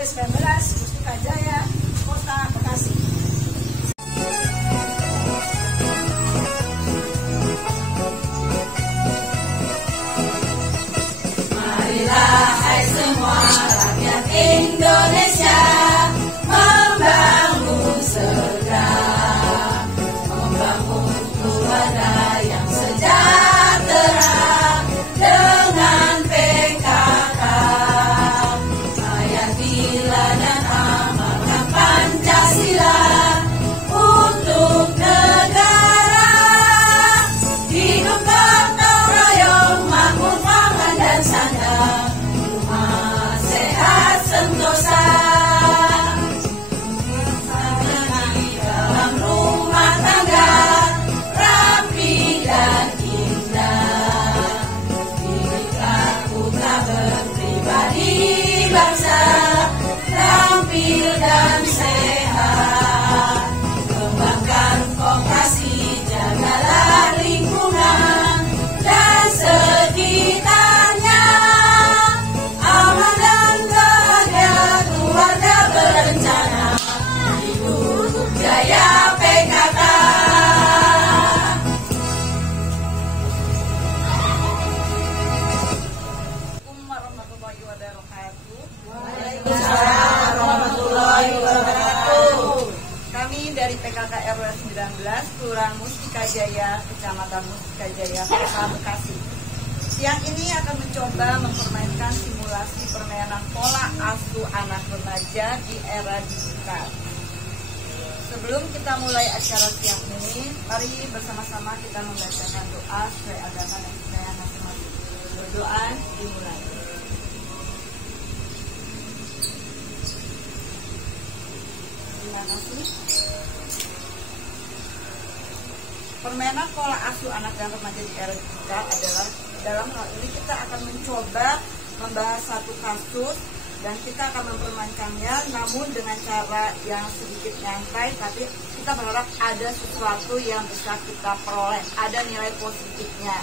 RW 19 Mustika Jaya, Kota Bekasi. Marilah hai semua rakyat Indonesia membangun segera, membangun keluarga yang sejahtera dengan PKK. Hayatilah dan amalkan Pancasila untuk negara. Hidup gotong royong, makmur pangan dan sandang, rumah sehat sentosa. Di dalam rumah tangga rapi dan indah. Hiduplah putra berpribadi bangsa, terampil dan sehat. Kembangkan koperasi, jagalah lingkungan dan sekitarnya. Aman dan bahagia keluarga berencana. Hidup jaya PKK. Assalamualaikum warahmatullahi wabarakatuh. Waalaikumsalam warahmatullahi wabarakatuh. Kami dari PKK RW 19, Kelurahan Mustika Jaya, Kecamatan Mustika Jaya, Kota Bekasi. Siang ini akan mencoba mempermainkan simulasi permainan pola asuh anak remaja di era digital. Sebelum kita mulai acara siang ini, mari bersama-sama kita membacakan doa sesuai agama dan budaya masing-masing. Berdoa dimulai. Terima kasih. Permainan pola asuh anak dan remaja di era digital adalah, dalam hal ini kita akan mencoba membahas satu kasus dan kita akan mempermainkannya, namun dengan cara yang sedikit nyantai, tapi kita berharap ada sesuatu yang bisa kita peroleh, ada nilai positifnya.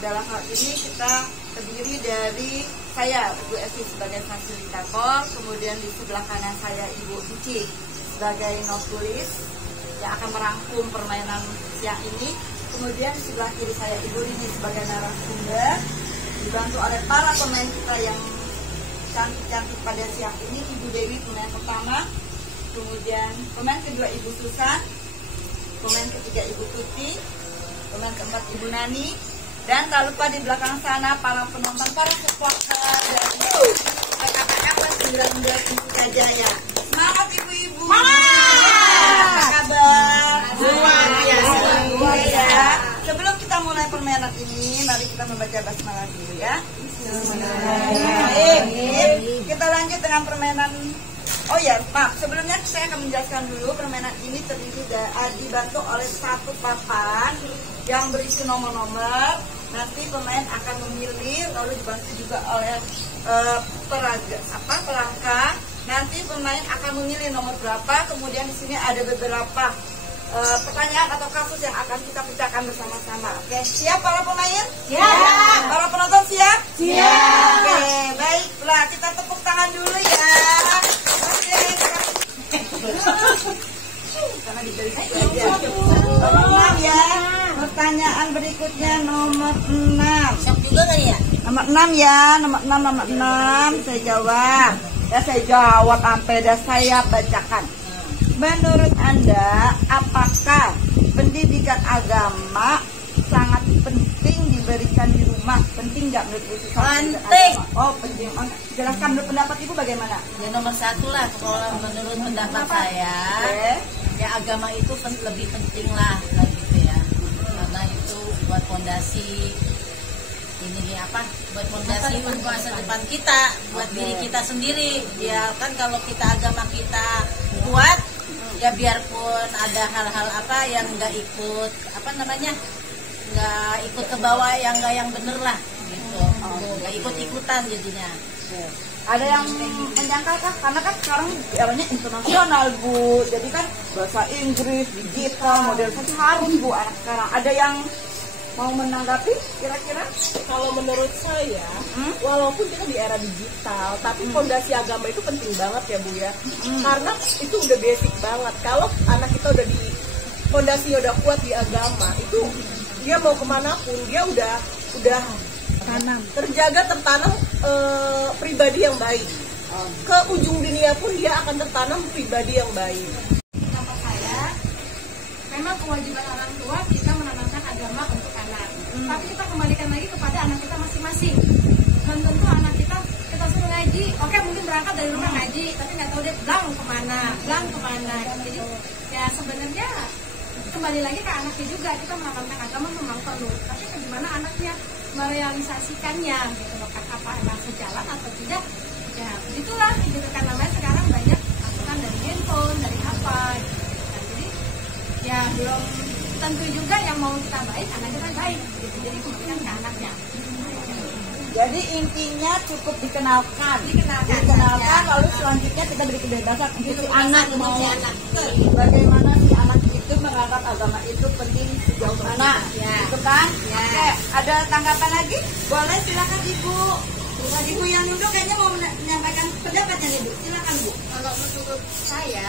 Dalam hal ini kita terdiri dari saya, Bu Evi sebagai fasilitator, kemudian di sebelah kanan saya Ibu Ici sebagai notulis yang akan merangkum permainan siang ini. Kemudian di sebelah kiri saya Ibu Rini sebagai narasumber, dibantu oleh para pemain kita yang cantik-cantik pada siang ini. Ibu Dewi pemain pertama, kemudian pemain kedua Ibu Susan, pemain ketiga Ibu Tuti, pemain keempat Ibu Nani, dan tak lupa di belakang sana para penonton, para supporter dari PKK 19 Mustika Jaya. Semangat ibu-ibu! Apa kabar? Luar biasa. Ya. Sebelum kita mulai permainan ini, mari kita membaca basmalah dulu ya. Baik. Kita lanjut dengan permainan. Oh ya, Pak, sebelumnya saya akan menjelaskan dulu permainan ini terdiri dibantu oleh satu papan yang berisi nomor-nomor. Nanti pemain akan memilih, lalu dibantu juga oleh pelangkah. Nanti pemain akan memilih nomor berapa. Kemudian di sini ada beberapa pertanyaan atau kasus yang akan kita pecahkan bersama-sama. Oke, siap para pemain? Siap. Para penonton siap? Siap. Oke, baiklah, kita tepuk tangan dulu ya. Karena diberi saja. Nomor 6 ya. Pertanyaan berikutnya nomor 6. Siap juga kali ya? Nomor 6 ya, nomor 6. Saya jawab. Ya saya jawab sampai dah saya bacakan. Menurut Anda, apakah pendidikan agama sangat penting diberikan di rumah? Penting nggak menurut Ibu? Penting. Oh, penting. Jelaskan menurut pendapat Ibu bagaimana? Ya nomor 1 lah kalau menurut pendapat saya. Oke. Ya agama itu lebih penting lah gitu ya. Karena itu buat fondasi buat fondasi untuk masa depan kita, buat diri kita sendiri. Ya kan kalau kita agama kita kuat, ya biarpun ada hal-hal apa yang nggak ikut nggak ikut ke bawah yang bener lah gitu, nggak ikut-ikutan jadinya. Ada yang menyangkal kah? Karena kan sekarang eranya internasional Bu, jadi kan bahasa Inggris, digital, modernisasi harus Bu anak sekarang. Ada yang mau menanggapi kira-kira? Kalau menurut saya, walaupun kita di era digital, tapi fondasi agama itu penting banget ya Bu ya. Karena itu udah basic banget. Kalau anak kita udah di fondasinya udah kuat di agama, itu dia mau kemana pun dia udah terjaga, tertanam pribadi yang baik. Ke ujung dunia pun dia akan tertanam pribadi yang baik. Pendapat saya, memang kewajiban orang tua kita menanamkan agama untuk anak. Tapi kita kembalikan lagi kepada anak kita masing-masing. Dan tentu anak kita suruh ngaji, oke mungkin berangkat dari rumah ngaji, tapi nggak tahu dia blang kemana. Jadi ya sebenarnya kembali lagi ke anaknya juga, kita menanamkan agama memang perlu. Tapi bagaimana anaknya merealisasikannya gitu loh, apa emang sejalan atau tidak? Ya begitulah gitu kan, namanya sekarang banyak masukan dari handphone, dari apa gitu kan. Jadi ya belum tentu juga yang mau kita baik anak kita baik gitu. Jadi kembalikan ke anaknya. Jadi intinya cukup dikenalkan Ya. lalu selanjutnya kita beri kebebasan untuk si anak mau anak. bagaimana si anak itu menganggap agama itu penting sejauh mana, Ya. gitu kan? Ya. Oke, ada tanggapan lagi? Boleh, silakan Ibu. Ibu yang duduk kayaknya mau menyampaikan pendapatnya nih Bu. Silakan Bu. Kalau menurut saya,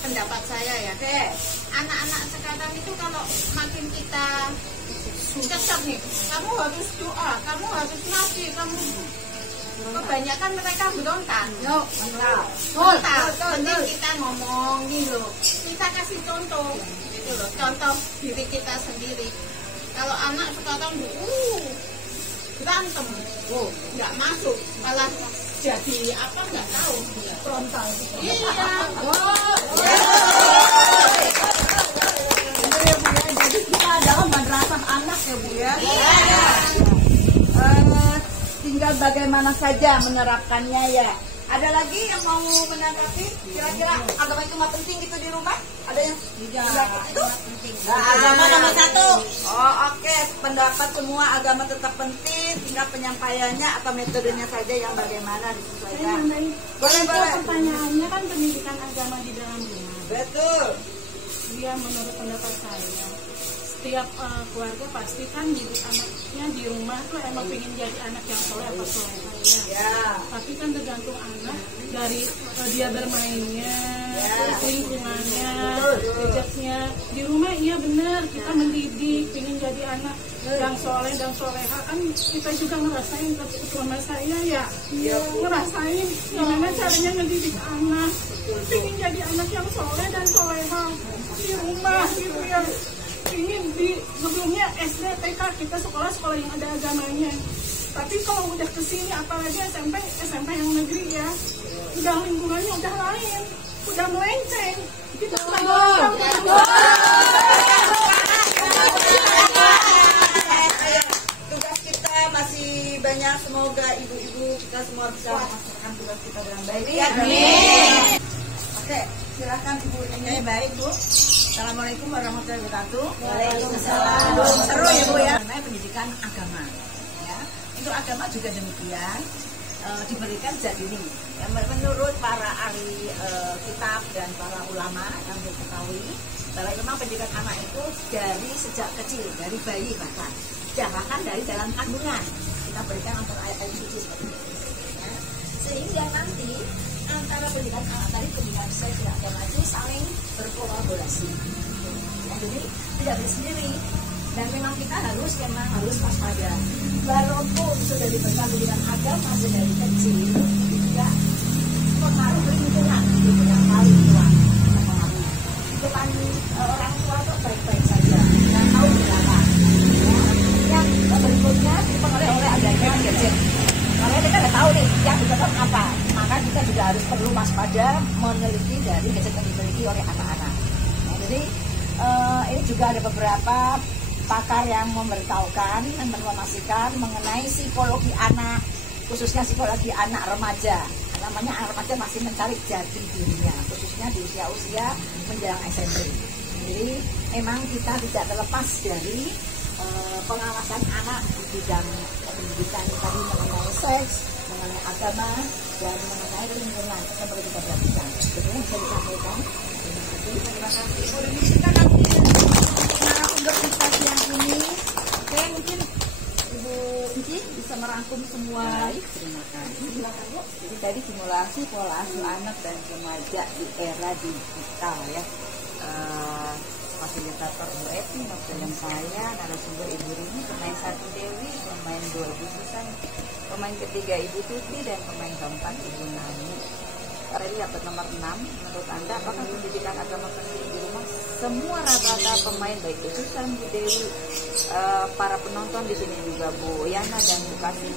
pendapat saya ya, Oke. anak-anak sekarang itu kalau makin kita cekap nih, kamu harus doa, kamu harus ngaji, kamu kebanyakan mereka berontak. Berontak. Penting kita ngomong nih loh, kita kasih contoh gitu loh, contoh diri kita sendiri. Kalau anak sekarang berantem, nggak masuk, malah jadi apa nggak tahu, frontal. Iya. Jadi kita adalah madrasah anak ya Bu ya. Iya. Tinggal bagaimana saja menerapkannya ya. Ada lagi yang mau menanggapi? Kira-kira agama itu mah penting gitu di rumah? Ada yang pendapat itu? Agama nomor satu. Oh oke, pendapat semua agama tetap penting, tinggal penyampaiannya atau metodenya saja yang bagaimana disesuaikan. Boleh. Pertanyaannya kan pendidikan agama di dalam rumah. Betul. Dia menurut pendapat saya, setiap keluarga pasti kan didik anaknya di rumah tuh emang pengen jadi anak yang soleh apa solehnya. Ya. Tapi kan tergantung anak dari dia bermainnya, lingkungannya, jejaknya. Di rumah iya benar kita mendidik, pengen jadi anak yang soleh dan soleha. Kan kita juga ngerasain, terutama saya ya, ngerasain gimana caranya mendidik anak, pengen jadi anak yang soleh dan soleha di rumah gitu ya. Ingin di sebelumnya SD, TK kita sekolah-sekolah yang ada agamanya. Tapi kalau udah kesini apalagi SMP yang negeri ya, udah lingkungannya udah lain, udah melenceng. Kita Tugas kita masih banyak, semoga ibu-ibu kita semua bisa melaksanakan tugas kita dengan baik. Amin. Oke, silakan Ibu ini. Baik Bu. Assalamualaikum warahmatullahi wabarakatuh. Waalaikumsalam. Seru ya Bu ya. Namanya pendidikan agama, ya. Untuk agama juga demikian diberikan jadini. Ya, menurut para ahli kitab dan para ulama yang diketahui bahwa memang pendidikan anak itu dari sejak kecil, dari bayi bahkan dari dalam kandungan kita berikan untuk ayat-ayat suci seperti itu. Ya. Sehingga nanti antara pendidikan anak tadi pendidikan seks dan agama itu saling berkolaborasi. Ya, jadi tidak bersendiri. Dan memang kita harus waspada. Walaupun sudah diberikan pendidikan agama dari kecil, juga pengaruh lingkungan gitu yang paling kuat mempengaruhi. Depan orang tua itu baik-baik saja, dan tahu berapa. Ya. Yang berikutnya dipengaruhi oleh adanya gadget. Karena kita nggak tahu nih yang ditetap apa, maka kita juga harus perlu waspada meneliti dari gadget yang dimiliki oleh anak-anak. Nah, jadi ini juga ada beberapa pakar yang memberitahukan dan menginformasikan mengenai psikologi anak, khususnya psikologi anak remaja. Namanya anak remaja masih mencari jati dirinya, khususnya di usia menjelang SMP. Jadi memang kita tidak terlepas dari pengawasan anak di bidang pendidikan tadi mengenai seks, mengenai agama, dan mengenai lingkungan yang perlu kita perhatikan. Itu yang bisa disampaikan. Terima kasih. Terima kasih. Kita akan narasumber kita siang ini merangkum semua. Baik, terima kasih. Jadi tadi simulasi pola asuh anak dan remaja di era digital ya. Fasilitator Bu Eti, dan saya, narasumber Ibu Rini, pemain 1 Dewi, pemain 2 Ibu Susan, pemain ketiga Ibu Tuti, dan pemain keempat Ibu Nani. Tadi dapat nomor 6. Menurut Anda, apakah pendidikan agama penting di rumah? Semua rata-rata pemain, baik Bu Susan, Bu Dewi, para penonton di sini juga Bu Yana dan Bu Kasih,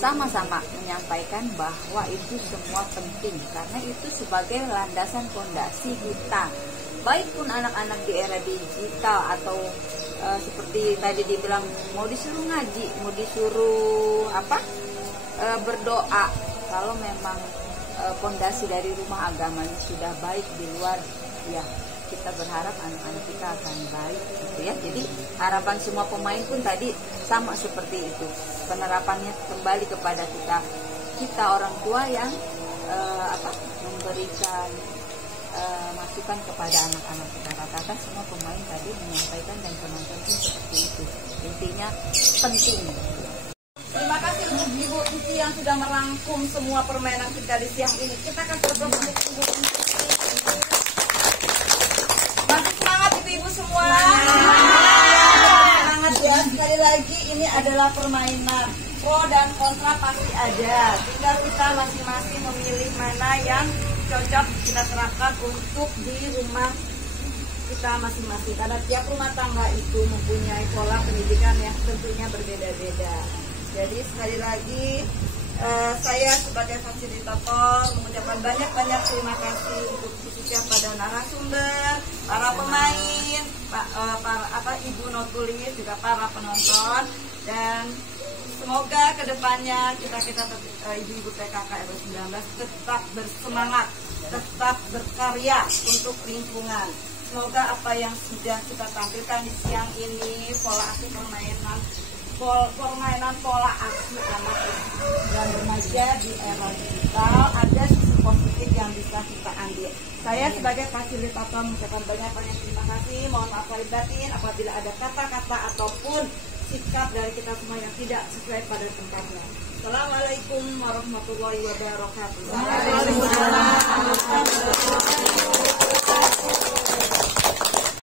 sama-sama menyampaikan bahwa itu semua penting karena itu sebagai landasan fondasi kita. Baik pun anak-anak di era digital atau seperti tadi dibilang mau disuruh ngaji, mau disuruh berdoa, kalau memang fondasi dari rumah agamanya sudah baik di luar, ya kita berharap anak-anak kita akan baik gitu ya. Jadi harapan semua pemain pun tadi sama seperti itu, penerapannya kembali kepada kita orang tua yang memberikan masukan kepada anak-anak kita. Rata-rata semua pemain tadi menyampaikan dan penonton pun seperti itu. Intinya penting. Terima kasih untuk Ibu Tuti yang sudah merangkum semua permainan kita di siang ini. Kita akan berdoa untuk Ibu Tuti. Masih semangat Ibu-ibu semua. Semangat ya. Sekali lagi ini adalah permainan. Pro dan kontra pasti ada. Tinggal kita masing-masing memilih mana yang cocok kita terapkan untuk di rumah kita masing-masing. Karena tiap rumah tangga itu mempunyai pola pendidikan yang tentunya berbeda-beda. Jadi sekali lagi saya sebagai fasilitator mengucapkan banyak-banyak terima kasih untuk khususnya pada narasumber, para pemain, Ibu Notulis, juga para penonton, dan semoga kedepannya kita ibu-ibu PKK RW 19 tetap bersemangat, tetap berkarya untuk lingkungan. Semoga apa yang sudah kita tampilkan di siang ini, pola asuh permainan pola asuh anak dan remaja di era digital, ada sisi positif yang bisa kita ambil. Saya sebagai fasilitator mengucapkan banyak-banyak terima kasih. Mohon maaf lahir batin apabila ada kata-kata ataupun sikap dari kita semua yang tidak sesuai pada tempatnya. Assalamualaikum warahmatullahi wabarakatuh.